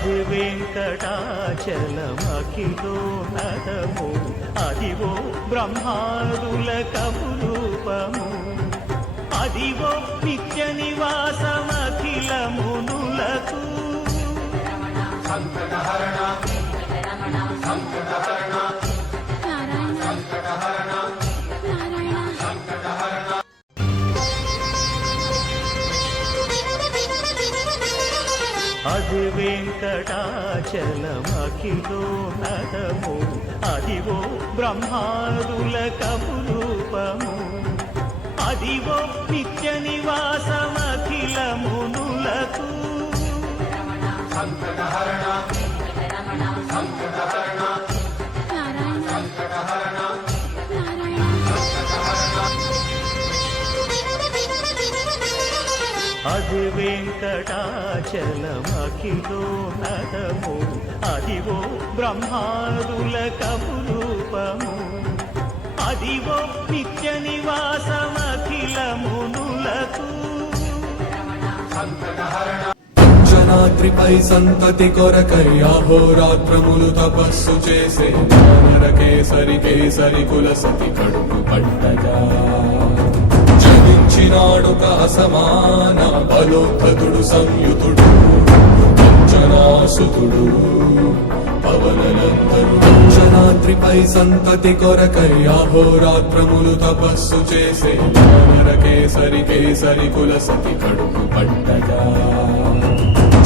అది వెంకటాచలమఖిలోన్నతము అదివో బ్రహ్మాదుల కపురూపము అదివో నిత్య నివాసమఖిల మునులకు సంకటహరణ సంకటహరణ సంకటహరణ సంకటహరణ అది వెంకటాచలమఖిలోన్నతము అదివో బ్రహ్మాదుల కపురూపము అదివో నిత్య నివాసమఖిల మునులకు సంకటహరణ సంకటహరణ సంకటహరణ అది వెంకటాచలమఖిలోన్నతము అదివో బ్రహ్మాదుల కపురూపము అదివో నిత్య నివాసమఖిల మునులకు సంకటహరణ జనాద్రిపై సంతతి కొరకై అహోరాత్రములు తపస్సు చేసే నరకేసరి కేసరి కుల సతి కడుపు పట్టగా జనించినాడొక అసమాన బలోద్ధతుడు సంయుతుడు అంజనాసుతుడు పవననందనుడు జనాద్రిపై సంతతి కొరకై అహోరాత్రములు తపస్సు చేసే నరకేసరి కేసరి కుల సతి కడుపు పట్టగా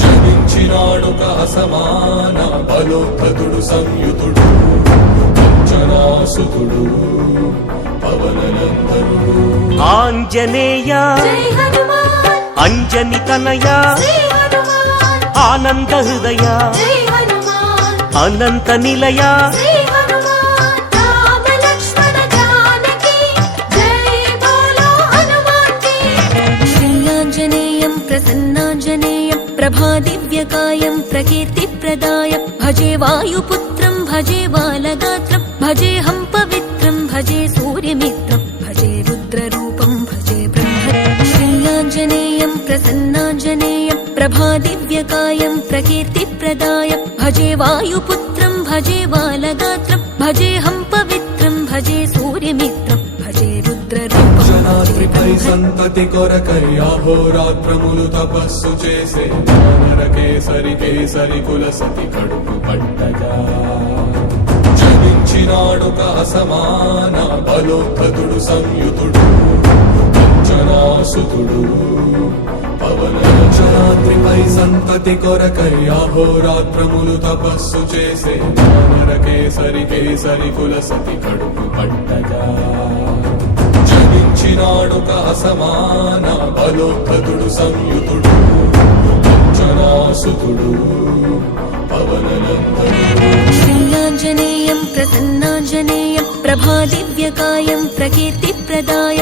జనించినాడొక అసమాన బలోద్ధతుడు సంయుతుడు అంజనాసుతుడు పవననందనుడు ఆంజనేయ అంజని తనయ ఆనంద హృదయ అనంత నిలయ శ్రీయాంజనేయం ప్రసన్నాంజనేయం ప్రభాదివ్యకాయం ప్రకీర్తిప్రదాయ భజే వాయుపుత్రం భజే బాలగాత్రం భజేహం పవిత్రం భజే సూర్యమిత్రం భజే రుద్రరూపం భజే బ్రహ్మ శ్రీయాంజనేయం ప్రసన్నాంజనేయం ప్రభాదివ్యకాయం ప్రకీర్తిప్రదాయ భజే వాయుపుత్రం భజే బాలగాత్రం భజేహం పవిత్రం భజే సూర్యమిత్రం భజే రుద్రరూపం జనాద్రిపై సంతతి కొరకై అహోరాత్రములు తపస్సు చేసే నరకేసరి కేసరి కుల సతి కడుపు పట్టగా జనించినాడొక అసమాన బలోద్ధతుడు సంయుతుడు అంజనాసుతుడు పవనజనాద్రిపై సంతతి కొరకై అహోరాత్రములు తపస్సు చేసే నరకేసరి కేసరి కుల సతి కడుపు పట్టగా జనించినాడొక అసమాన బలోద్ధతుడు సంయుతుడు అంజనాసుతుడు పవననందనుడు శ్రీయాంజనేయం ప్రసన్నాంజనేయం ప్రభాదివ్యకాయం ప్రకీర్తిప్రదాయ